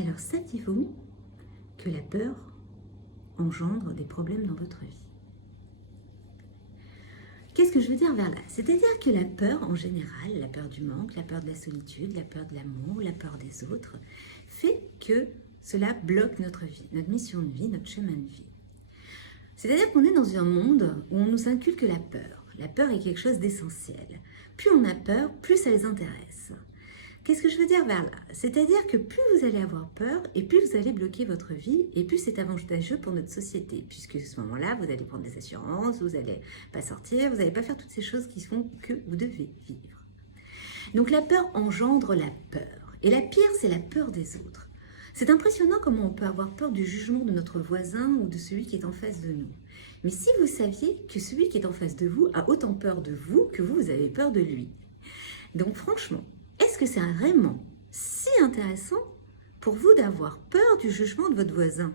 Alors, saviez-vous que la peur engendre des problèmes dans votre vie? Qu'est-ce que je veux dire vers là? C'est-à-dire que la peur, en général, la peur du manque, la peur de la solitude, la peur de l'amour, la peur des autres, fait que cela bloque notre vie, notre mission de vie, notre chemin de vie. C'est-à-dire qu'on est dans un monde où on nous inculque la peur. La peur est quelque chose d'essentiel. Plus on a peur, plus ça les intéresse. Qu'est-ce que je veux dire vers là? C'est-à-dire que plus vous allez avoir peur et plus vous allez bloquer votre vie et plus c'est avantageux pour notre société. Puisque à ce moment-là, vous allez prendre des assurances, vous n'allez pas sortir, vous n'allez pas faire toutes ces choses qui font que vous devez vivre. Donc la peur engendre la peur. Et la pire, c'est la peur des autres. C'est impressionnant comment on peut avoir peur du jugement de notre voisin ou de celui qui est en face de nous. Mais si vous saviez que celui qui est en face de vous a autant peur de vous que vous avez peur de lui. Donc franchement, est-ce que c'est vraiment si intéressant pour vous d'avoir peur du jugement de votre voisin?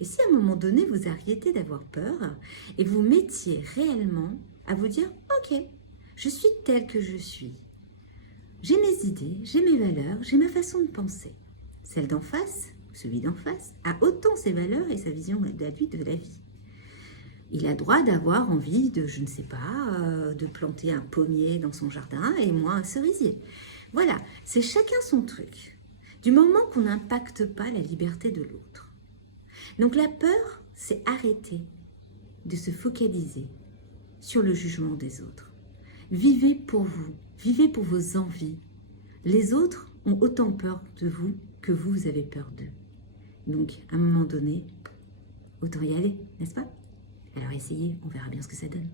Et si à un moment donné, vous arrêtez d'avoir peur et vous mettiez réellement à vous dire « Ok, je suis tel que je suis. J'ai mes idées, j'ai mes valeurs, j'ai ma façon de penser. Celle d'en face, celui d'en face, a autant ses valeurs et sa vision de la vie. Il a droit d'avoir envie de, je ne sais pas, de planter un pommier dans son jardin et moi un cerisier. Voilà, c'est chacun son truc. Du moment qu'on n'impacte pas la liberté de l'autre. Donc la peur, c'est arrêter de se focaliser sur le jugement des autres. Vivez pour vous, vivez pour vos envies. Les autres ont autant peur de vous que vous avez peur d'eux. Donc, à un moment donné, autant y aller, n'est-ce pas? Alors essayez, on verra bien ce que ça donne.